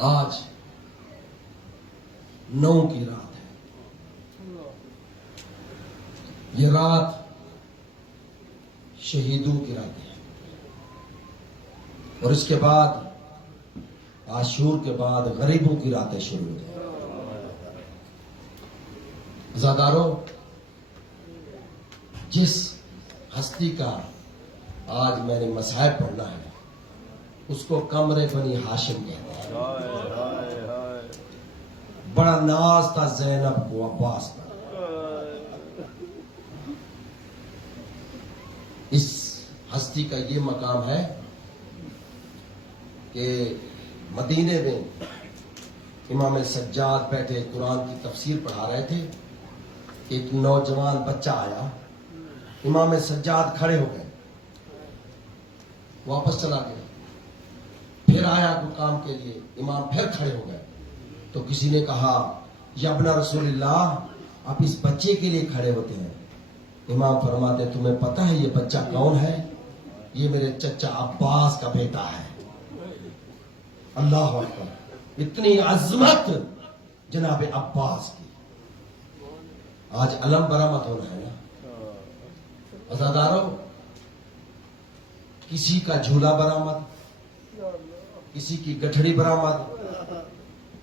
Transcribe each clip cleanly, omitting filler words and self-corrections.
آج 9 کی رات ہے. یہ رات شہیدوں کی رات ہے. اور اس کے بعد عاشور کے بعد غریبوں کی راتیں شروع ہوتی ہیں. عزاداروں، جس ہستی کا آج میں نے مصائب پڑھنا ہے اس کو قمر بنی ہاشم کہتے ہیں. بڑا ناز تھا زینب کو عباس پر. اس ہستی کا یہ مقام ہے کہ مدینے میں امام سجاد بیٹھے قرآن کی تفسیر پڑھا رہے تھے. ایک نوجوان بچہ آیا، امام سجاد کھڑے ہو گئے، واپس چلا گیا. پھر آیا کوئی کام کے لیے، امام پھر کھڑے ہو گئے. تو کسی نے کہا یا ابن رسول اللہ، آپ اس بچے کے لیے کھڑے ہوتے ہیں؟ امام فرماتے تمہیں پتہ ہے یہ بچہ کون ہے؟ یہ میرے چچا عباس کا بیٹا ہے. اللہ اکبر! اتنی عظمت جناب عباس کی. آج علم برآمد ہونا ہے نا عزاداروں. کسی کا جھولا برآمد، کسی کی گٹھڑی برآمد،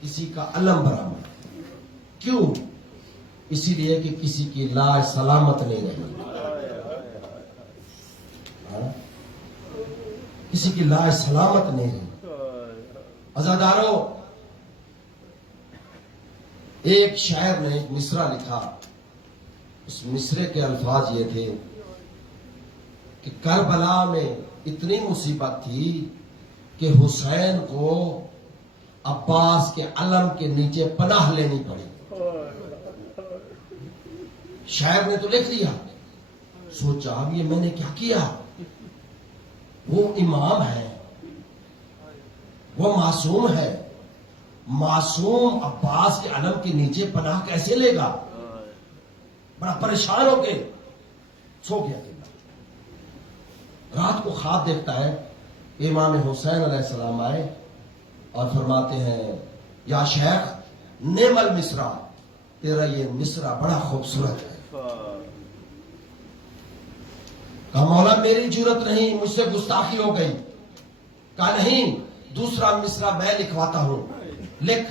کسی کا علم برآمد. کیوں؟ اسی لیے کہ کسی کی لاش سلامت نہیں رہی. کسی کی لاش سلامت نہیں رہی. عزاداروں، ایک شاعر نے ایک مصرع لکھا. اس مصرے کے الفاظ یہ تھے کہ کربلا میں اتنی مصیبت تھی کہ حسین کو عباس کے علم کے نیچے پناہ لینی پڑی. شاعر نے تو لکھ لیا، سوچا اب یہ میں نے کیا کیا. وہ امام ہے، وہ معصوم ہے، معصوم عباس کے علم کے نیچے پناہ کیسے لے گا؟ بڑا پریشان ہو کے سو گیا. رات کو خواب دیکھتا ہے، امام حسین علیہ السلام آئے اور فرماتے ہیں یا شیخ نعم المصرع، تیرا یہ مصرع بڑا خوبصورت ہے. کہا مولا میری جرت نہیں، مجھ سے گستاخی ہو گئی. کہا نہیں، دوسرا مصرع میں لکھواتا ہوں، لکھ.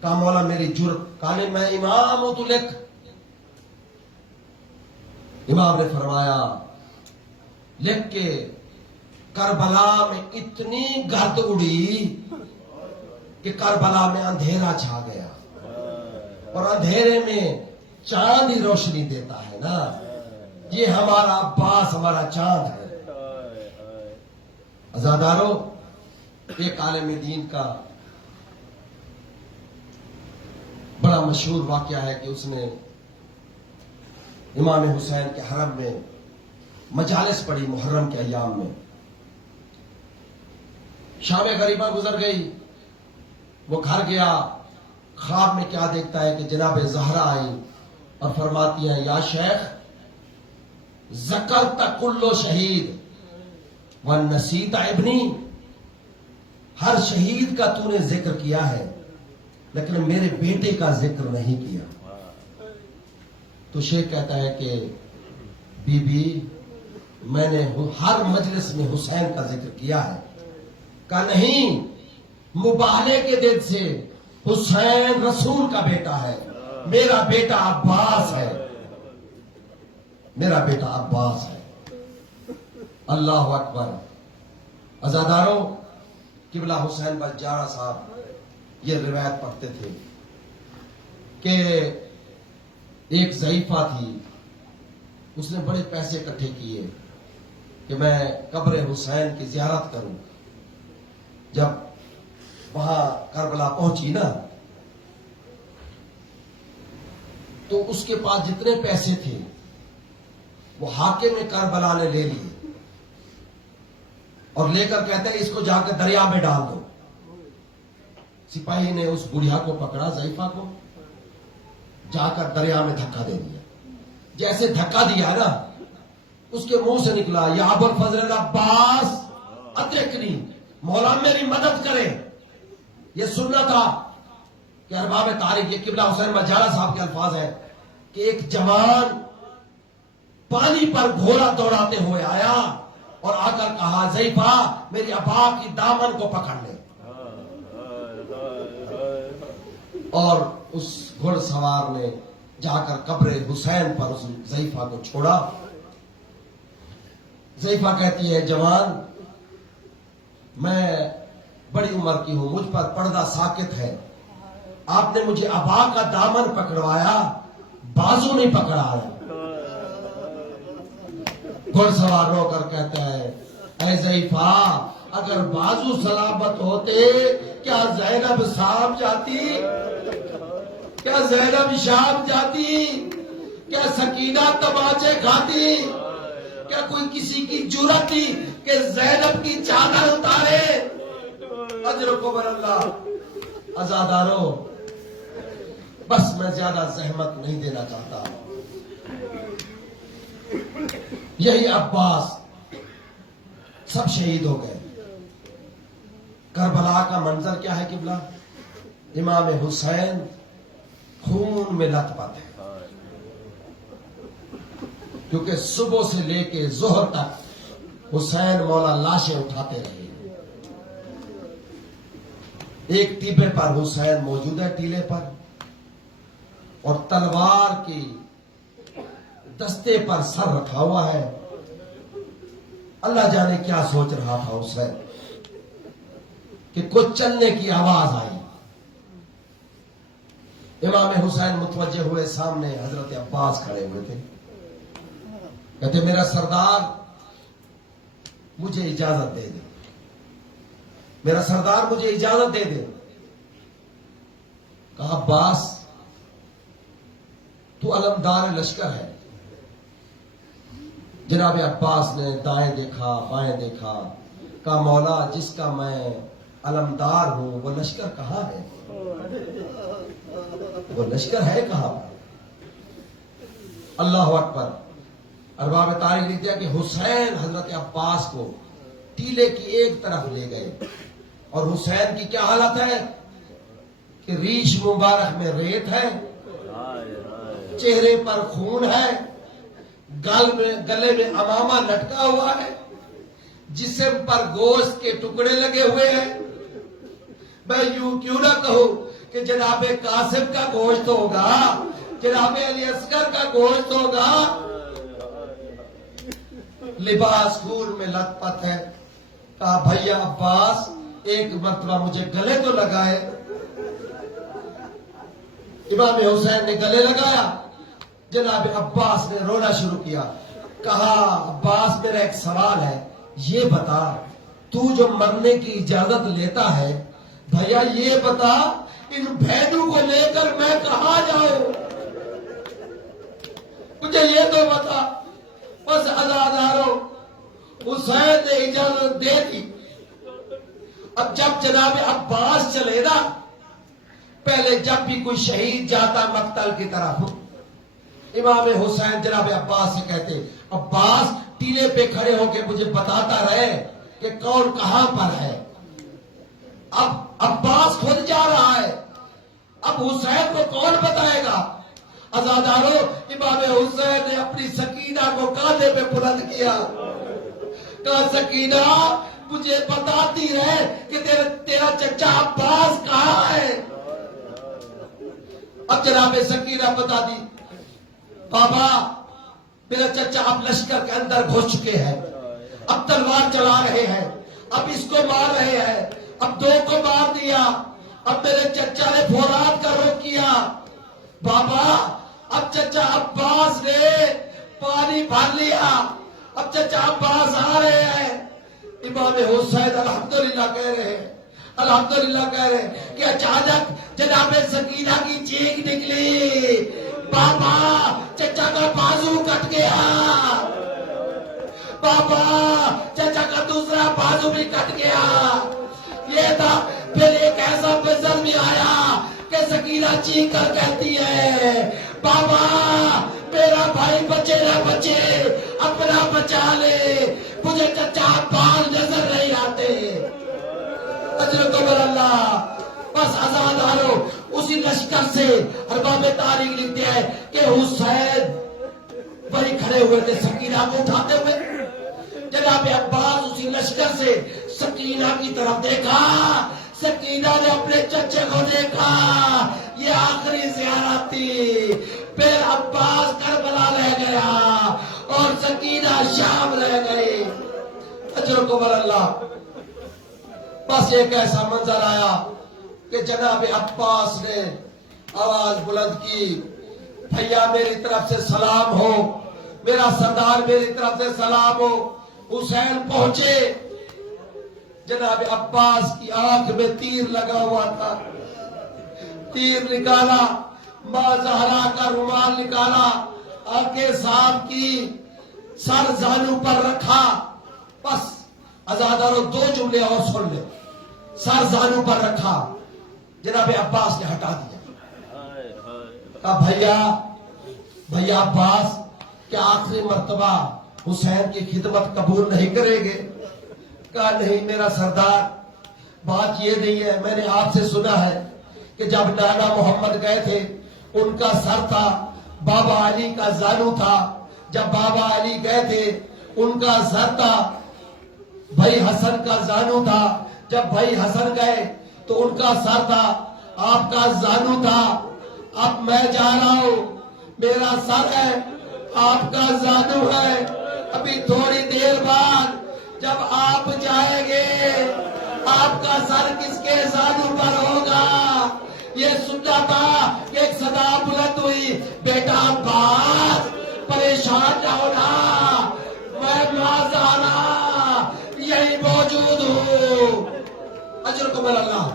کہا مولا میری جرت. کہا نہیں میں امام ہوں تو لکھ. امام نے فرمایا لکھ کے کربلا میں اتنی گرد اڑی کہ کربلا میں اندھیرا چھا گیا. اور اندھیرے میں چاند ہی روشنی دیتا ہے نا. یہ ہمارا عباس ہمارا چاند ہے. عزاداروں، ایک عالم دین کا بڑا مشہور واقعہ ہے کہ اس نے امام حسین کے حرم میں مجالس پڑھی محرم کے ایام میں. شام غریبہ گزر گئی، وہ گھر گیا. خواب میں کیا دیکھتا ہے کہ جناب زہرا آئی اور فرماتی ہیں یا شیخ ذکرت کل شہید ونسیت ابنی، ہر شہید کا تو نے ذکر کیا ہے لیکن میرے بیٹے کا ذکر نہیں کیا. تو شیخ کہتا ہے کہ بی بی میں نے ہر مجلس میں حسین کا ذکر کیا ہے. کہا نہیں، مبالغے کے دل سے حسین رسول کا بیٹا ہے، میرا بیٹا عباس ہے، میرا بیٹا عباس ہے. اللہ اکبر. عزاداروں، قبلہ حسین بلجارہ صاحب یہ روایت پڑھتے تھے کہ ایک ضعیفہ تھی، اس نے بڑے پیسے اکٹھے کیے کہ میں قبر حسین کی زیارت کروں. جب وہاں کربلا پہنچی نا تو اس کے پاس جتنے پیسے تھے وہ حاکم کربلا نے لے لیے اور لے کر کہتے ہیں اس کو جا کے دریا میں ڈال دو. سپاہی نے اس بڑھیا کو پکڑا، ضعیفہ کو، جا کر دریا میں دھکا دے دیا. جیسے دھکا دیا نا اس کے منہ سے نکلا یا ابو الفضل عباس ادرکنی، مولا میری مدد کرے. یہ سننا تھا کہ ارباب تاریخ، یہ قبلہ حسین مجارہ صاحب کے الفاظ ہیں کہ ایک جوان پانی پر گھوڑا دوڑاتے ہوئے آیا اور آ کر کہا ضعیفہ میری ابا کی دامن کو پکڑ لے، اور اس گھڑ سوار نے جا کر قبر حسین پر اس ضعیفہ کو چھوڑا۔ ضعیفہ کہتی ہے جوان میں بڑی عمر کی ہوں، مجھ پر پردہ ساکت ہے، آپ نے مجھے ابا کا دامن پکڑوایا، بازو نہیں پکڑایا۔ گھڑ سوار رو کر کہتا ہے اے ضعیفہ اگر بازو سلامت ہوتے کیا زینب شام جاتی؟ کیا زینب شام جاتی؟ کیا سکینہ تماچے کھاتی؟ کیا کوئی کسی کی جرأت تھی کہ زینب کی چادر اتارے؟ اجرکم اللہ عزادارو، بس میں زیادہ زحمت نہیں دینا چاہتا۔ یہی عباس سب شہید ہو گئے۔ کربلا کا منظر کیا ہے قبلہ؟ امام حسین خون میں لت پت ہے، کیونکہ صبح سے لے کے ظہر تک حسین مولا لاشیں اٹھاتے رہے۔ ایک ٹیبے پر حسین موجود ہے، ٹیلے پر، اور تلوار کی دستے پر سر رکھا ہوا ہے۔ اللہ جانے کیا سوچ رہا تھا حسین کہ کچھ چلنے کی آواز آئی۔ امام حسین متوجہ ہوئے، سامنے حضرت عباس کھڑے ہوئے تھے۔ کہتے میرا سردار مجھے اجازت دے دے، میرا سردار مجھے اجازت دے دے۔ کہا عباس تو علمدار لشکر ہے۔ جناب عباس نے دائیں دیکھا بائیں دیکھا، کہا مولا جس کا میں علمدار ہوں وہ لشکر کہاں ہے؟ وہ لشکر ہے کہاں پر؟ اللہ اکبر۔ ارباب تاریخ لکھتے ہیں کہ حسین حضرت عباس کو ٹیلے کی ایک طرف لے گئے، اور حسین کی کیا حالت ہے کہ ریش مبارک میں ریت ہے، چہرے پر خون ہے، گلے میں امامہ لٹکا ہوا ہے، جسم پر گوشت کے ٹکڑے لگے ہوئے ہیں۔ میں یوں کیوں نہ کہوں کہ جناب قاسم کا گوشت ہوگا، جناب علی اصغر کا گوشت ہوگا۔ لباس خون میں لت پت ہے۔ کہا بھیا عباس ایک مرتبہ مجھے گلے تو لگائے۔ امام حسین نے گلے لگایا، جناب عباس نے رونا شروع کیا۔ کہا عباس میرا ایک سوال ہے، یہ بتا تو جو مرنے کی اجازت لیتا ہے، بھیا یہ بتا ان بھینوں کو لے کر میں کہاں جاؤں؟ مجھے یہ تو بتا۔ بس عزادارو حسین نے اجازت دے دی۔ اب جب جناب عباس چلے نا، پہلے جب بھی کوئی شہید جاتا مقتل کی طرف، امام حسین جناب عباس سے کہتے عباس ٹیلے پہ کھڑے ہو کے مجھے بتاتا رہے کہ کون کہاں پر ہے۔ اب عباس خود جا رہا ہے، اب حسین کو کون بتائے گا؟ عزادارو امام حسین نے اپنی سکینہ کو کاندھے پہ بلند کیا۔ کہا سکینہ مجھے بتاتی رہے کہ تیرا چچا عباس کہاں ہے۔ اب جناب سکینہ بتا دی بابا میرا چچا اب لشکر کے اندر گھس چکے ہیں، اب تلوار چلا رہے ہیں، اب اس کو مار رہے ہیں، اب دو کو مار دیا، اب میرے چچا نے فولاد کا رخ کیا۔ بابا اب چچا عباس نے پانی بھر لیا، اب چچا عباس آ رہے ہیں۔ امام حسین الحمدللہ کہہ رہے ہیں، الحمدللہ کہہ رہے ہیں کہ اچانک جناب سکینہ کی چیخ نکلی، بابا چچا کا بازو کٹ گیا، بابا چچا کا دوسرا بازو بھی کٹ گیا۔ یہ تھا پھر ایک ایسا بزر بھی آیا کہ سکینہ چیخ کر کہتی ہے بابا میرا بھائی بچے نہ بچے اپنا بچا لے، مجھے چچا عباس نظر نہیں آتے۔ اجر قبر اللہ اسی لشکر سے ارباب تاریخ لکھتے ہیں کہ حسین وہی کھڑے ہوئے تھے سکینہ کو اٹھاتے ہوئے. جناب عباس اسی لشکر سے سکینہ کی طرف دیکھا. سکینہ نے اپنے چچے کو دیکھا. یہ آخری زیارت تھی. پھر عباس کربلا رہ گیا اور سکینہ شام رہ گئی. اجرکم اللہ. بس ایک ایسا منظر آیا کہ جناب عباس نے آواز بلند کی, بھیا میری طرف سے سلام ہو, میرا سردار میری طرف سے سلام ہو. حسین پہنچے. جناب عباس کی آنکھ میں تیر لگا ہوا تھا. تیر نکالا, ماں زہرا کا رومال نکالا, آنکھیں صاف کی, سر زانو پر رکھا. بس عزادارو دو جملے اور سن لے. سر زانو پر رکھا. جناب عباس نے ہٹا دیا. کہا بھیا عباس, کیا آخری مرتبہ حسین کی خدمت قبول نہیں کریں گے؟ کہا نہیں میرا سردار, بات یہ نہیں ہے. میں نے آپ سے سنا ہے کہ جب نانا محمد گئے تھے ان کا سر تھا, بابا علی کا زانو تھا. جب بابا علی گئے تھے ان کا سر تھا, بھائی حسن کا زانو تھا. جب بھائی حسن گئے تو ان کا سر تھا, آپ کا زانو تھا. اب میں جا رہا ہوں, میرا سر ہے, آپ کا زانو ہے. ابھی تھوڑی دیر بعد جب آپ جائیں گے آپ کا سر کس کے زانو پر ہوگا؟ یہ سننا تھا کہ ایک صدا بلند ہوئی, بیٹا عباس پریشان نہ ہونا, میں ماں زہرا یہی موجود ہوں. اجرکم اللہ.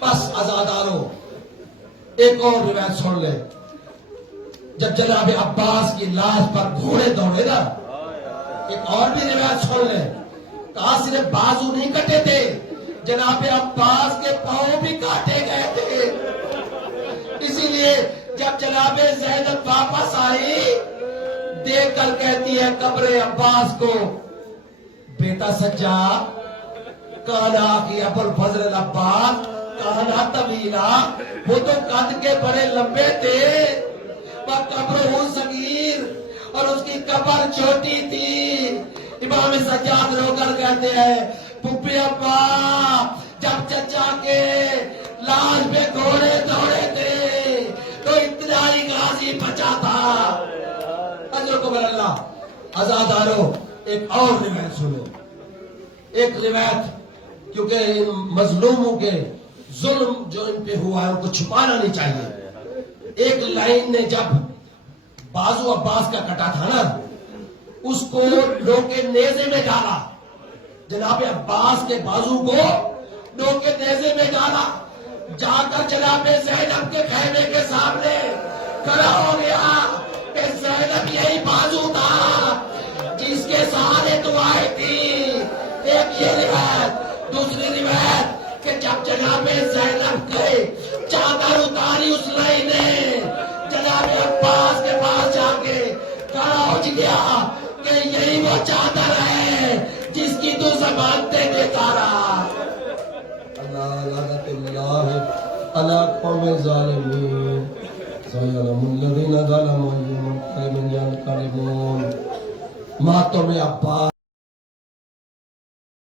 بس عزادارو ایک اور روایت سن لے. جب جناب عباس کی لاش پر گھوڑے دوڑے نا, ایک اور بھی روایت سن لے. کہا صرف بازو نہیں کٹے تھے, جناب عباس کے پاؤں بھی کاٹے گئے تھے. اسی لیے جب جناب زینب واپس آئی, دیکھ کر کہتی ہے قبر عباس کو, بیٹا سجاد کانا کی ابو الفضل العباس کانا طویلا, وہ تو قد کے بڑے لمبے تھے, وہ قبر صغیر اور اس کی قبر چھوٹی تھی. امام سجاد رو کر کہتے ہیں پھپھی ابا جب چچا کے لاش پہ گھوڑے دوڑے تھے تو اتنا ہی غازی بچا تھا. اجرکم اللہ. عزادارو ایک اور روایت سنو. ایک روایت, کیونکہ ان مظلوموں کے ظلم جو ان پہ ہوا ہے ان کو چھپانا نہیں چاہیے. ایک لائن نے جب بازو عباس کا کٹا تھا نا, اس کو لوگ کے نیزے میں ڈالا. جناب عباس کے بازو کو لوگ کے نیزے میں ڈالا. جا کر جناب زینب کے خیمے کے سامنے کھڑا ہو گیا کہ زینب یہی بازو تھا جس کے سہارے تو آئی تھی. ایک یہ روایت. دوسری روایت کہ جب جناب زینب گئے چادر اتاری اس لائی نے, جناب عباس کے پاس جا کے کھڑا ہو گیا کہ یہی وہ چادر ہے جس کی تو زبان تے دیتا رہا. اللہ لعنت اللہ علی قوم ظالمین سیعلم الذین ظلموا منقلب ینقلبون. ماتم عباس